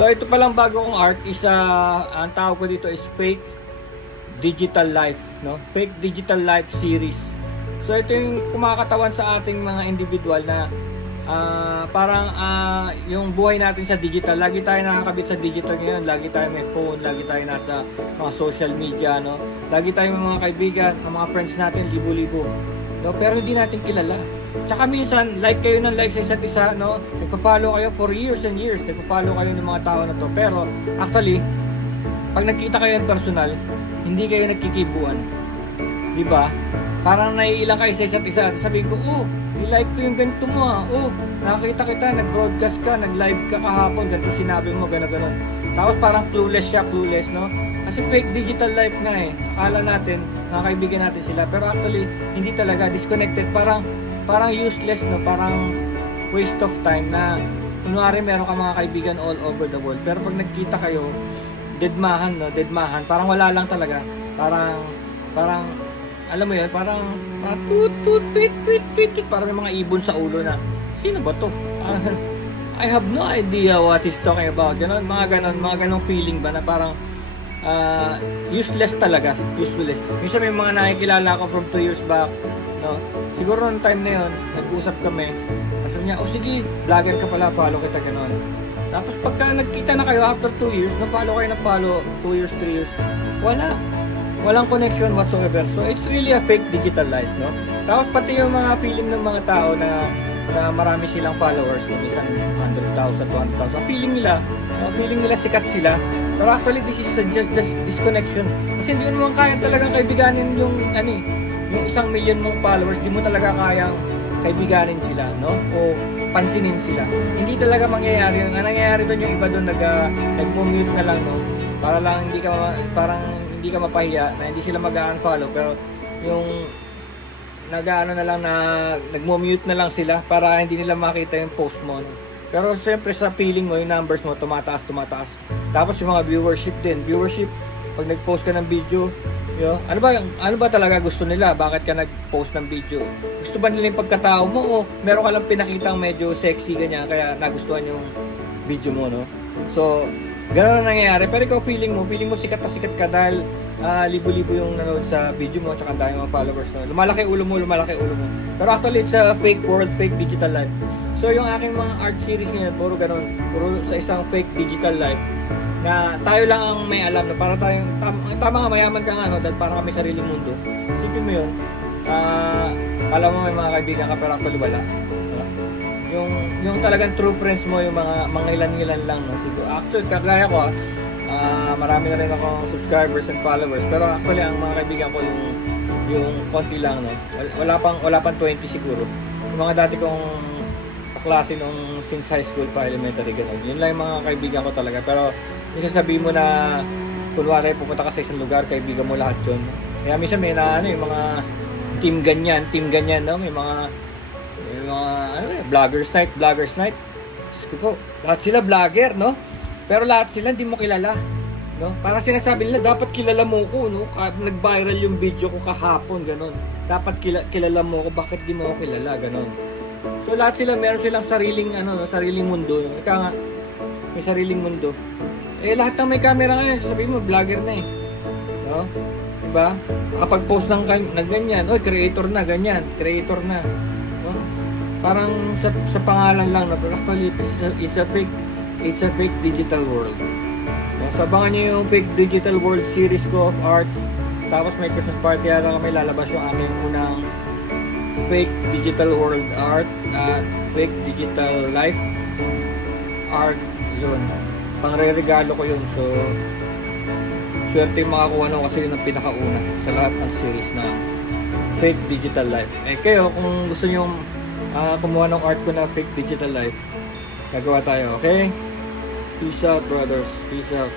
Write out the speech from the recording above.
So ito palang bago kong art is ang tawag ko dito is Fake Digital Life, no? Fake Digital Life series. So ito yung kumakatawan sa ating mga individual na parang yung buhay natin sa digital. Lagi tayo nakakabit sa digital ngayon, lagi tayo may phone, lagi tayo nasa mga social media, no? Lagi tayo may mga kaibigan, mga friends natin libo-libo, no? Pero hindi natin kilala. Tsaka minsan, like kayo ng like sa isa't isa, no? Nagpa-follow kayo for years and years. Nagpa-follow kayo ng mga tao na to. Pero, actually, pag nagkita kayo in personal, hindi kayo nagkikibuan. Diba? Parang naiilang kayo sa isa't isa. Sabihin ko, oh, i-like ko yung ganito mo, ah. Oh, nakakita kita, nag-broadcast ka, nag-live ka kahapon, ganito sinabi mo, gano'n-gano'n. Tapos parang clueless siya, clueless, no? Kasi fake digital life nga eh. Akala natin, mga kaibigan natin sila. Pero actually, hindi talaga. Disconnected. Parang useless, no? Parang waste of time na kunwari meron ka mga kaibigan all over the world. Pero pag nagkita kayo, deadmahan, no? Deadmahan. Parang wala lang talaga. Parang alam mo yun, parang tweet, parang may mga ibon sa ulo na, sino ba to? I have no idea what he's talking about. Ganon, mga ganong feeling ba na parang useless talaga. Useless. Minsan may mga nakikilala ko from 2 years back, no? Siguro noong time na yun, nag-usap kami. Sabi niya, oh sige, vlogger ka pala, follow kita, gano'n. Tapos pagka nagkita na kayo after 2 years, na-follow kayo ng follow, 2 years, 3 years, walang connection whatsoever. So it's really a fake digital life, no? Tapos pati yung mga feeling ng mga tao na marami silang followers, no? Minsan 100,000, 200,000. Feeling nila sikat sila. Pero actually, this is just disconnection. Kasi hindi mo naman kaya talagang kaibiganin yung yung 1 million mong followers, di mo talaga kayang kaibiganin sila, no? O pansinin sila. Hindi talaga mangyayari. Ang nangyayari doon, yung iba doon nag-mute na lang, no? Para lang hindi ka mapahiya na hindi sila mag-unfollow, pero yung nag-mute na lang sila para hindi nila makita yung post mo, no? Pero siyempre sa feeling mo, yung numbers mo tumataas. Tapos yung mga viewership din. Pag nag-post ka ng video, ano ba talaga gusto nila? Bakit ka nag-post ng video? Gusto ba nila yung pagkatao mo o meron ka lang pinakitang medyo sexy ganyan kaya nagustuhan yung video mo, no? So, gano'n na nangyayari. Pero ikaw feeling mo sikat na sikat ka dahil libo-libo yung nanood sa video mo, tsaka dahil mga followers, no? Lumalaki ulo mo. Pero actually, it's a fake world, fake digital life. So, yung aking mga art series ngayon, puro gano'n. Puro sa isang fake digital life na tayo lang ang may alam, na para tayong tama nga, mayaman ka nga, no? Dahil parang kami sariling mundo. Isipin mo yun, alam mo may mga kaibigan ka pero actually wala. Yung talagang true friends mo, yung mga ilan-ilan lang, no? Siguro, actually, kagaya ko, marami na rin akong subscribers and followers, pero actually ang mga kaibigan ko yung konti lang, no? Wala pang 20 siguro. Yung mga dati kong klase nung since high school pa, elementary, gano'n. Yun lang yung mga kaibigan ko talaga. Pero minsan sabihin mo na kunwari pupunta ka sa isang lugar, kaibigan mo lahat yun. Kaya minsan may yung mga team ganyan, no? May mga vloggers night. Gusto ko, lahat sila vlogger, no? Pero lahat sila hindi mo kilala, no? Parang sinasabi nila, dapat kilala mo ko, no? Nag-viral yung video ko kahapon, gano'n. Dapat kilala mo ko, bakit di mo ko kilala, gano'n. So lahat sila meron silang sariling mundo, no? Ika nga, may sariling mundo. Lahat ng may camera ngayon, sasabihin mo vlogger na eh, no? Diba? Kapag-post ng ganyan, creator na, no? Parang sa pangalan lang, no? Pero actually it's a fake digital world, no? So abangan nyo yung fake digital world series ko of arts. Tapos may Christmas party ara kami lalabas yung aming unang fake digital world art at fake digital life art. Yun, pangre-regalo ko yun. So swerte yung makakuha nyo kasi yun ang pinakauna sa lahat ng series na fake digital life. Kayo kung gusto nyo kumuha ng art ko na fake digital life, gagawa tayo, okay? Peace out, brothers. Peace out.